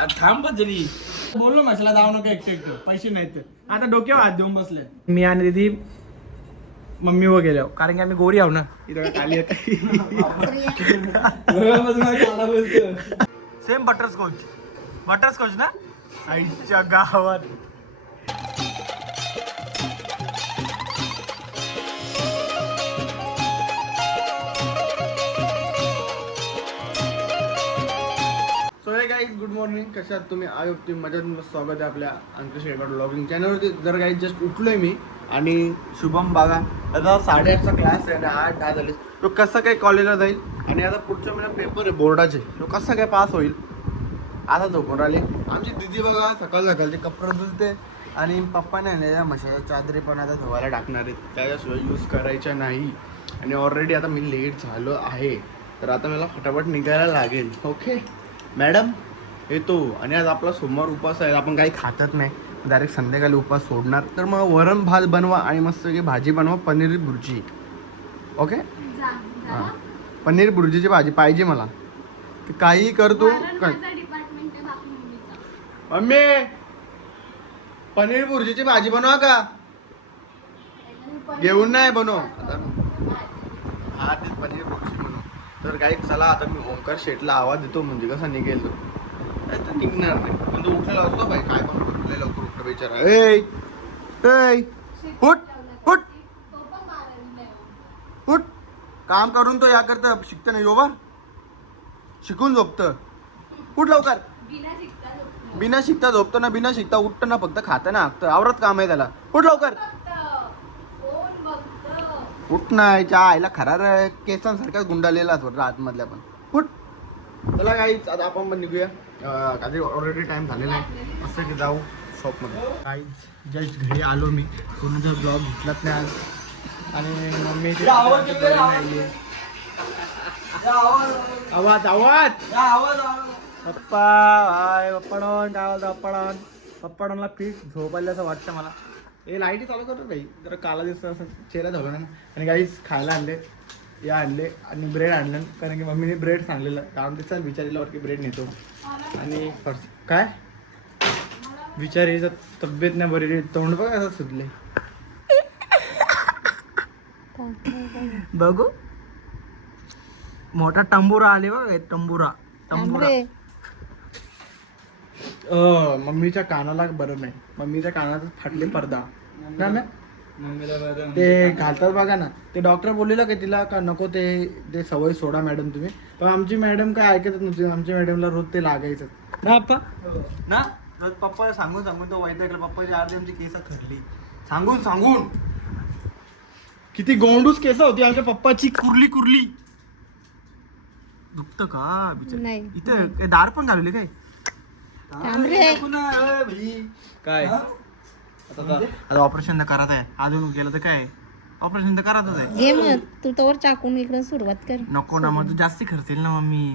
थांब जरी बोललो मसाला जाऊ नका एकटं पैसे नाहीत तर आता डोक्यावर हात देऊन बसले मी आणि दीदी मम्मी व गेलो कारण की आम्ही गोरी आहो ना इथं खाली येत सेम बटरस्कॉच ना आईच्या गावात गाईज गुड मॉर्निंग कशा आहात तुम्ही आयोग तुम्ही मजेत स्वागत आहे आपल्या अंकुश रेकॉर्ड ब्लॉगिंग चॅनलवरती जर गाईज जस्ट उठलोय मी आणि शुभम बागा आता 8:30चा क्लास आहे आणि 8:10 झाले तो कसं काय कॉलेजला जाईल आणि आता पुढच्या महिन्यात पेपर आहे बोर्डाचे तो कसं काय पास होईल आता झोपून राहिले आमची दिदी बघा सकाळचे कपडे धुते आणि पप्पाने आणलेल्या म्हशीच्या चादरी पण आता धुवायला टाकणार आहेत त्याच्याशिवाय यूज करायच्या नाही आणि ऑलरेडी आता मी लेट झालो आहे तर आता मला फटाफट निघायला लागेल ओके मॅडम येतो आणि आज आपला सोमवार उपास आहे आपण काही खातच नाही डायरेक्ट संध्याकाळी उपास सोडणार तर मग वरण भात बनवा आणि मस्त भाजी बनवा पनीर बुर्जी ओके हां पनीर बुर्जीची भाजी पाहिजे मला काही कर तू मम्मी पनीर बुर्जीची भाजी बनवा का घेऊन नाही बनव आता हा तेच पनीर बुर्जी बनव तर काही चला आता मी ओंकार शेटला आवाज देतो म्हणजे कसा निघेल तो आता निघणार नाही पण तो उठलेला असतो भाई काय पण करू लवकर उठलं विचारा ए उठ उठ उठ काम करून तो या करता शिकत नाही योबा शिकून झोपतं उठ लवकर बिना शिकता झोपतो ना बिना शिकता उठतं ना फक्त खातं ना हाकतं आवरत काम आहे त्याला उठ लवकर उठ नाही च्या आईला खरार केसांसारखा गुंडालेलाच वाटतं आतमधल्या पण उठ चला काहीच आता आपण पण निघूया काही ऑलरेडी टाइम झालेला आहे असं की जाऊ शॉपमध्ये काहीच जस्ट घरी आलो मी कोणाचा ब्लॉग घेतलाच नाही आज आणि मम्मी आवाज पप्पा हाय पप्पाडन काय बोलतो पप्पाडनला पीठ झोपायला असं वाटतं मला हे लाईटी चालू करतो भाई जरा काला दिसतो असं चेहरा झाला ना आणि काहीच खायला आणले या आणले आणि ब्रेड आणलं कारण की मम्मीने ब्रेड सांगलेलं कारण ते चल विचारीला की ब्रेड नेतो आणि काय विचारीचं तब्येत नाही बरी तोंड बघा असं सुटले बघू मोठा टंबुरा आले बघ टंबुरा मम्मीच्या कानाला बरं नाही मम्मीच्या कानात फाटले पडदा ना ते घालतात बघा ना ते डॉक्टर बोललेलं की तिला का नको ते सवय सोडा मॅडम तुम्ही पण आमची मॅडम काय ऐकतच नव्हती आमच्या मॅडमला रोज ते लागायचं ना पप्पा ना पप्पा सांगून तो वैद्यकला पप्पाची अर्धी आमची केस खरली सांगून किती गोंडूस केस होती आमच्या पप्पाची कुरली दुखत का बिचार इथे दार पण घालवले काय आता ऑपरेशन करायचं आहे अजून गेलं तर काय ऑपरेशन तर करायचंच आहे मग तू तर चाकून इकडे सुरुवात कर नको ना मग तू जास्ती खर्चेल ना मम्मी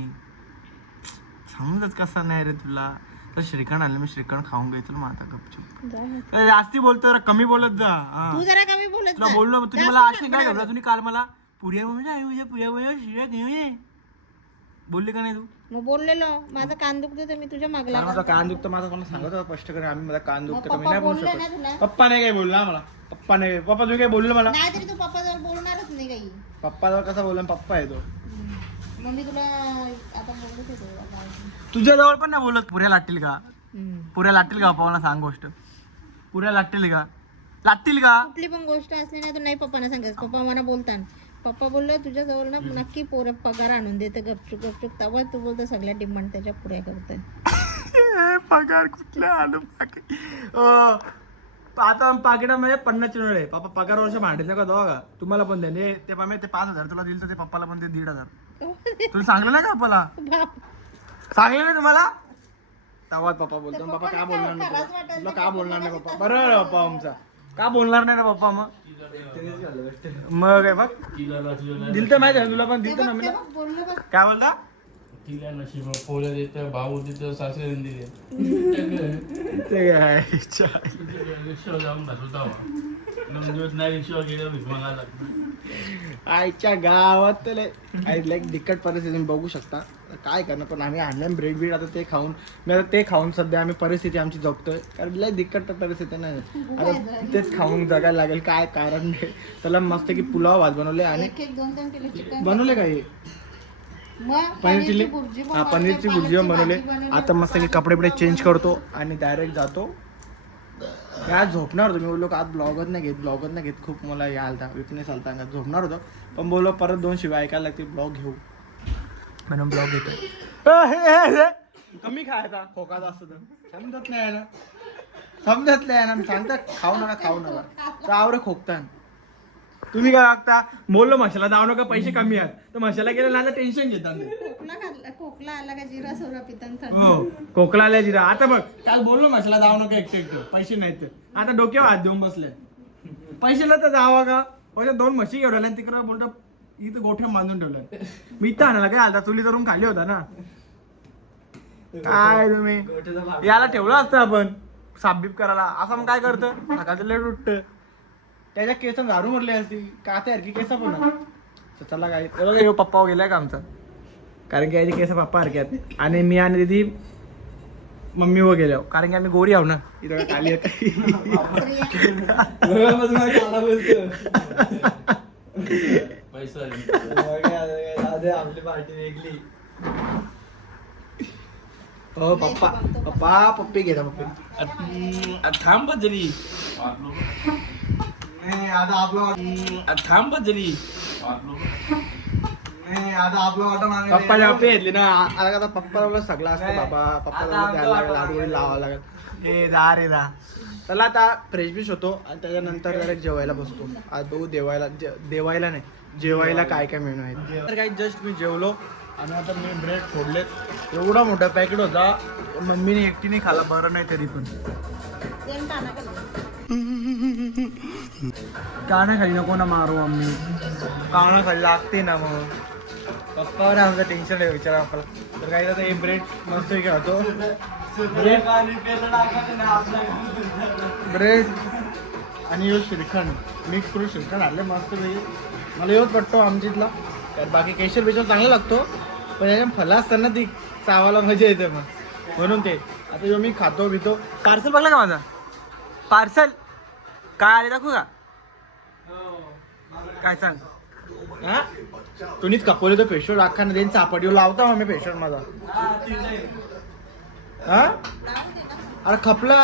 समजच कसा नाही रे तुला तर श्रीखंड आणलं मी श्रीखंड खाऊन घ्यायचं मग आता गपचूप जास्ती बोलतो कमी बोलत जा तू जरा कमी बोलत तुला बोललो तुम्ही मला असे काय घाबला तुम्ही काल मला पुऱ्या शिऱ्या बोलली का नाही तू मग बोललेलो माझा कान दुखतो तर मी तुझ्या मागला माझा कान दुखतं माझा कोणा सांगत स्पष्ट कर आम्ही माझा कान दुखतं मी नाही बोलू शकत पप्पा नाही काय बोलला मला पप्पा तुम्ही काय बोललो मला नाही तरी तू पप्पा जवळ बोलणारच नाही काही पप्पा जवळ कसा बोलला पप्पा आहे तो मग मी तुला आता बोलत होतो तुझ्या जवळ पण नाही बोलत पुऱ्या लाटतील का पप्पा मला सांग गोष्ट पुऱ्या लाटतील का कुठली पण गोष्ट असली ना तर नाही पप्पाना सांगायचं पप्पा मला बोलतात पप्पा बोललो तुझ्या जवळ ना नक्की पगार आणून देते गपचूप तवा तू बोलतो सगळ्या डिमांड त्याच्या पुऱ्या करतोय पगार कुठल्या आणू आता पाकिटामध्ये 50 चिरवड आहे पप्पा पगार वर्ष भांडायचं का दोघा तुम्हाला पण द्या ते 5,000 तुला दिलं तर ते पप्पाला पण ते 1,500 तुला सांगलं नाही का पप्पाला सांगलं नाही तुम्हाला तवाच पप्पा बोलतो पप्पा का बोलणार नाही तुला का बोलणार नाही पप्पा बरं पप्पा आमचा का बोलणार नाही ना पप्पा मग काय बघ दिल तर माहिती आहे तुला पण दिल तर ना काय बोलता तिला नशीब पोळ्या देतं भाऊ देतं सासरे दिले ते काय रिक्षा जाऊन बसवता नाही रिक्षा गेलं भीमाला आईच्या गावात लाईक दिक्कट परिस्थिती बघू शकता तर काय करणार. पण आम्ही आणलं ब्रेड बीड आता ते खाऊन मी आता ते खाऊन सध्या आम्ही परिस्थिती आमची जगतोय कारण लय दिक्कत परिस्थिती नाही आता तेच खाऊन जगायला लागेल काय कारण नाही. त्याला मस्त की पुलाव भात बनवले आणि 1-2 किलो चिकन बनवले काय मग पनीर चिल्ली भुर्जी पण हा पनीरची भुर्जी पण बनवले. आता मस्त की कपडे बिडे चेंज करतो आणि डायरेक्ट जातो. आज झोपणार होतो मी बोललो का आज ब्लॉगच नाही घेत खूप मला हे आलता विकनेस आलता अंगात झोपणार होतो पण बोललो परत 2 शिवाय ऐकायला लागते ब्लॉग घेऊ म्हणून ब्लॉग घेतोय. कमी खायचा खोकाचा असतो तर समजत नाही ना मी सांगता खाऊ नका तर खोकता तुम्ही काय वागता बोललो मशाला जाऊ नका पैसे कमी आहेत तर मशाला गेला ना टेन्शन घेतात. खोकला आला का जिरा सोडा पितान हो खोकला आल्या जिरा आता बघ काल बोललो मशाला जाऊ नका एकटं पैसे नाहीत तर आता डोक्यावर हात देऊन बसले पैशाला तर जावा का पहिल्या 2 म्हशी घेऊन आल्या तिकडं बोलतो इथं गोठ्या बांधून ठेवलं मी इथं आणायला काय आलता चुली करून खाली होता ना काय तुम्ही याला ठेवलं असतं आपण साबीप करायला असं मग काय करतं सकाळचं लेट उठतं त्याच्या केस झाडू मारली असती का त्यासारखी केस पण चला काय बघा पप्पा गेलाय का आमचा कारण की याची केस पप्पा सारखे आहेत आणि मी आणि दीदी मम्मी व गेलो कारण की आम्ही गोरी आहो ना इथं खाली येत पैसा आपली पार्टी वेगळी हो पप्पा पप्पी घेता पप्पी थांब बजरी नाही आता आपलं थांब बजरी नाही आता आपलं वाटत पप्पाच्या पप्पी घेतली ना आता पप्पा सगळं असतं बाबा पप्पा द्यायला लागेल लाडू लावावं लागेल हे जा रे जा चला आता फ्रेश बिश होतो आणि त्याच्यानंतर डायरेक्ट जेवायला बसतो आज बघू देवायला नाही जेवायला काय काय मेनू आहे तर काही जस्ट मी जेवलो आणि आता मी ब्रेड फोडलेत एवढा मोठा पॅकेट होता मम्मीने एकटीने खाला बरं नाही तरी पण काना खाली नको ना मारू मम्मी काना खाली लागते ना मग पप्पावर आमचं टेन्शन आहे विचारा आपल्याला तर काही आता हे ब्रेड मस्त खेळतो ब्रेड आणि यो श्रीखंड मिक्स करून श्रीखंड आणले मस्त पैकी मला योच पडतो आमच्या इथला तर बाकी केशर बेशर चांगला लागतो पण याच्या फला असताना ती चावाला मजा येते मग म्हणून ते आता यो मी खातो बितो पार्सल बघला का माझा पार्सल काय आले दाखवू का काय सांग हा तुम्हीच कापवले तो फेशियल राखा ना देईन चापडी लावता मग मी फेशियल माझा हा अरे खपला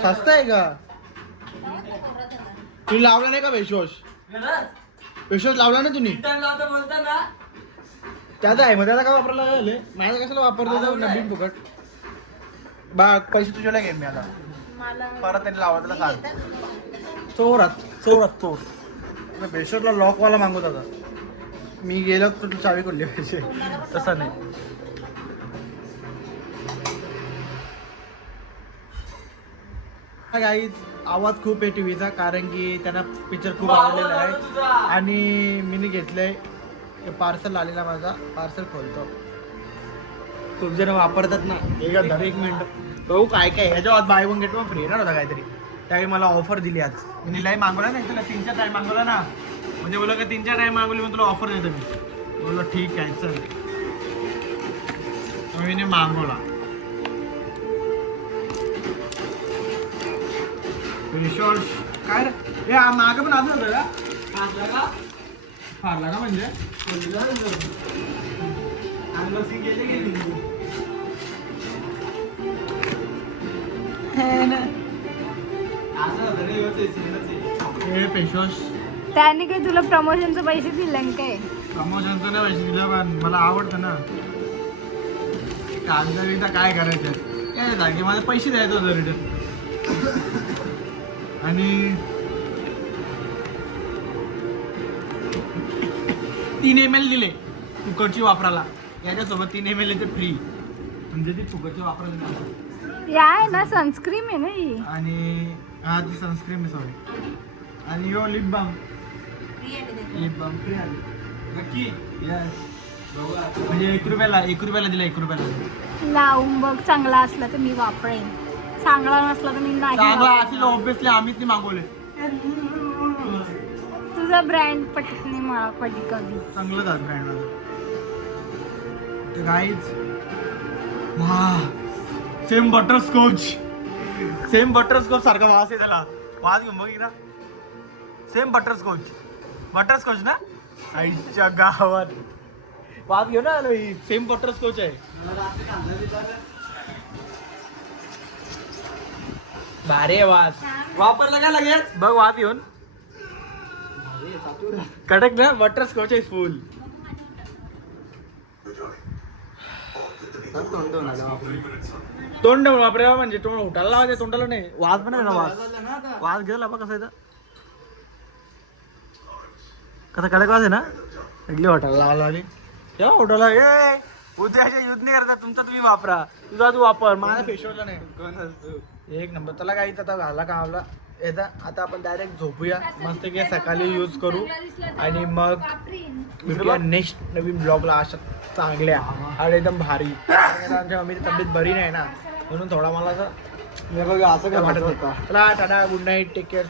स्वस्त आहे का तुम्ही लावला नाही का फेशवॉश लावला ना तुम्ही त्यात आहे मग त्याला काय वापरायला लागले माझ्या कशाला वापरतो नवीन फुकट बा पैसे तुझ्याला घेईन मी आता परत त्यांनी लावा त्याला सांग चोर फेशवॉशला लॉकवाला मागवत आता मी गेलो तर चावी खोलली पाहिजे तसं नाही गाईज आवाज खूप आहे टीव्हीचा कारण की त्यांना पिक्चर खूप आवडलेला आहे आणि मी घेतलंय पार्सल आलेला माझा पार्सल खोलतो खूप जण वापरतात ना एक मिनिट बघू काय काय ह्याच्या आज by one get one free येणार होता काहीतरी त्यावेळी मला ऑफर दिली आज मी निलाई मागवला नाही तुला 3-4 टाईम मागवला ना म्हणजे बोला का 3-4 टाईम मागवली मग तुला ऑफर देतो मी बोललो ठीक आहे चल मी मागवला फेशवॉश काय रे मागं पण असं होतं का फारला का म्हणजे अनबॉक्सिंग गेली फेशवॉश त्याने काही तुला प्रमोशनचे पैसे दिले काय प्रमोशनचं नाही पैसे दिलं पण मला आवडतं ना कागदा बिगदा काय करायचं काय जागे मला पैसे द्यायचं होतं रिटर्न आणि 3 ml दिले फुकटची वापरायला याच्यासोबत 3 ml येते फ्री म्हणजे ती फुकटची वापरायला या आहे ना सनस्क्रीम आहे ना ही आणि हा ती सनस्क्रीम आहे सॉरी आणि यो लिप बाम फ्री आली नक्की म्हणजे 1 रुपयाला दिला 1 रुपयाला लावून बघ चांगला असला तर मी वापरेन चांगला नसला तर मी नाही चांगला असेल ऑब्विसली आम्हीच नाही मागवले तुझा ब्रँड पटत नाही मला कधी कधी चांगलं जात ब्रँड माझं तर गाईज सेम बटरस्कॉच सारखा वास आहे त्याला. वास घेऊन बघ ना, सेम बटरस्कॉच ना आईच्या गावात. वास घेऊ ना सेम बटरस्कॉच आहे. भारी आहे वास. वापरला का लगेच बघ वास घेऊन. कडक ना बटरस्कॉच आहे फुल. तोंड वापरावा म्हणजे तोंड उठायला लावायचे, तोंडाला नाही. वास पण आहे ना, वास गेला बघ कसा येतं. कसा कडक वास आहे ना. अगली हॉटेल लावायला आली तेव्हा उठवला. ए उद्याच्या युद्ध नाही करता, तुमचा तुम्ही वापरा, तुझा तू वापर, माझा फेशियलला नाही. एक नंबर. चला काही आता घाला का आपला याचा. आता आपण डायरेक्ट झोपूया मस्त की सकाळी यूज करू आणि मग भेटूया नेक्स्ट नवीन ब्लॉगला. अशा चांगल्या आणि एकदम भारी. आमच्या मम्मीची तब्येत बरी नाही ना, म्हणून थोडा मला असं असं काय वाटत होतं. होता. चला tata, good night, take care.